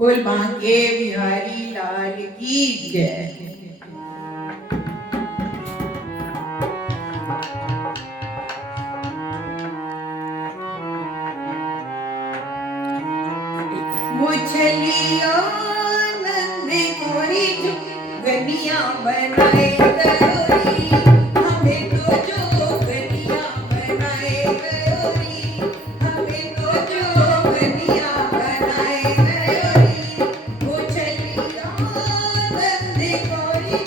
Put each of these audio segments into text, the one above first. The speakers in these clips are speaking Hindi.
बोल बांके बिहारी लाल की जय। मुझलिया नंद कोरी गलियां बनाए गयोरी, हमें तो जो गलियां बनाए गयोरी, हमें तो जो गलियां बनाए गयोरी। मुझलिया नंद कोरी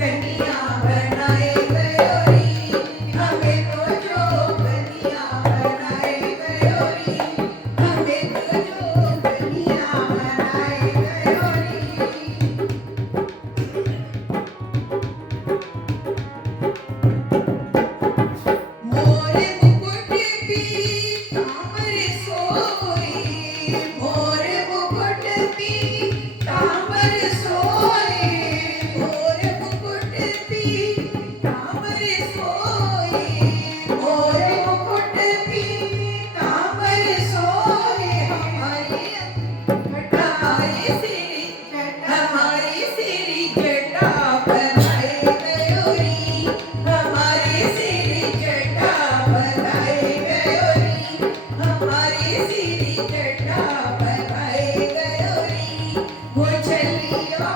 गलियां बनाए गयोरी, हमें तो जो गलियां बनाए गयोरी, हमें तो जो गलियां बनाए गयोरी। मोरे मुकुट पीतांबर सोई, मोरे मुकुट पीतांबर सोई, मोरे मुकुट पीतांबर सोई, मोरे मुकुट पीतांबर सोई। हमारी सिरी जटा बनाए गयोरी, हमारी सिरी जटा बनाए गयोरी, हमारी सिरी जटा बनाए गयोरी। मुझलिया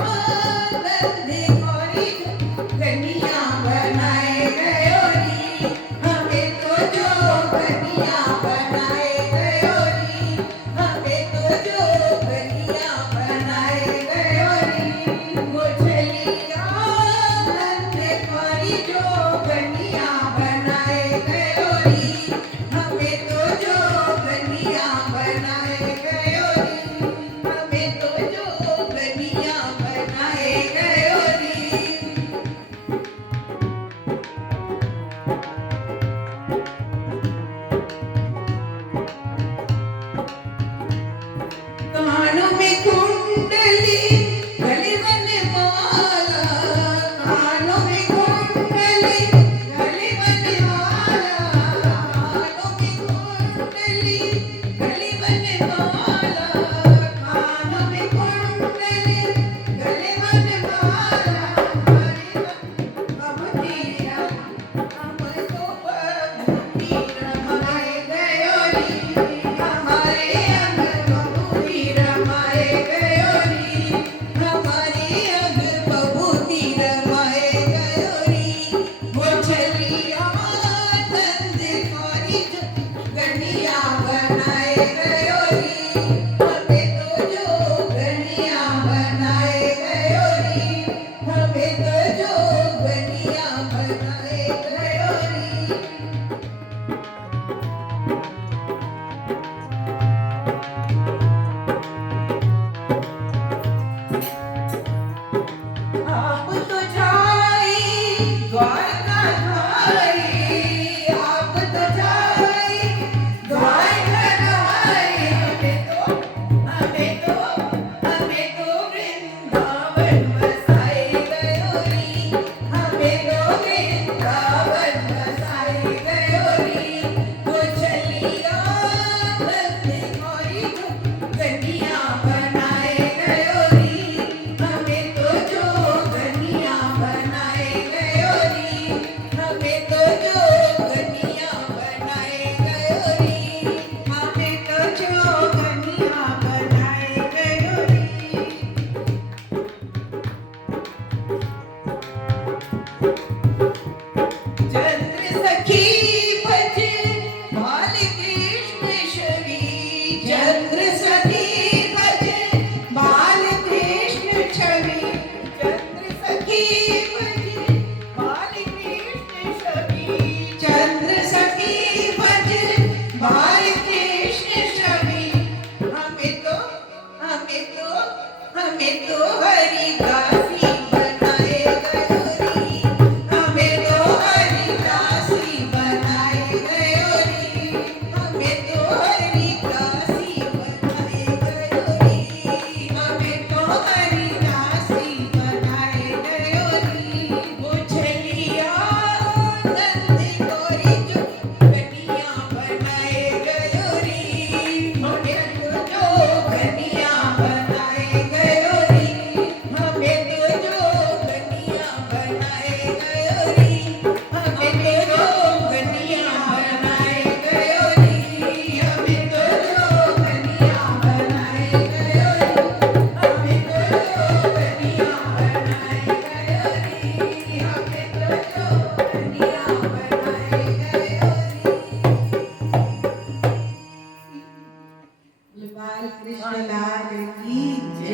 नंद कोरी गलियां बनाए गयोरी, हमें तो जो गलियां बनाए गयोरी, हमें तो जो गलियां बनाए गयोरी। मुझलिया नंद कोरी जो गलियां बनाए गयोरी, हमें तो जो गलियां बनाए गयोरी, हमें तो जो गलियां बनाए गयोरी। कानों में कुंडली गले में माला, कानों में कुंडली गले में माला, कानों में कुंडली गले में माला, कानों में कुंडली गले में माला। हमारे तो बबूती रमाए गयोरी, हमारे अंग बबूती रमाए गयोरी, हमारे अंग बबूती रमाए गयोरी। मुझलिया नंद कोरी गलियां बनाए गयोरी, हमें तो जो गलियां बनाए गयोरी, हमें तो जो गलियां बनाए गयोरी। आप तो जाई द्वारका धारी, आप तो जाई द्वारका धारी, हमें तो वृंदावन बसाए गयोरी, हमें तो वृंदावन बसाए गयोरी। मुझलिया नंद कोरी गलियां बनाए गयोरी, हमें तो जो गलियां बनाए गयोरी, हमें तो जो गलियां बनाए गयोरी, हमें तो जो गलियां बनाए गयोरी। चंद्र सखी भज बाल कृष्ण छवि, चंद्र सखी भज बाल कृष्ण छवि, चंद्र सखी भज बाल कृष्ण छवि, चंद्र सखी भज बाल कृष्ण छवि। हमें तो हरि दासी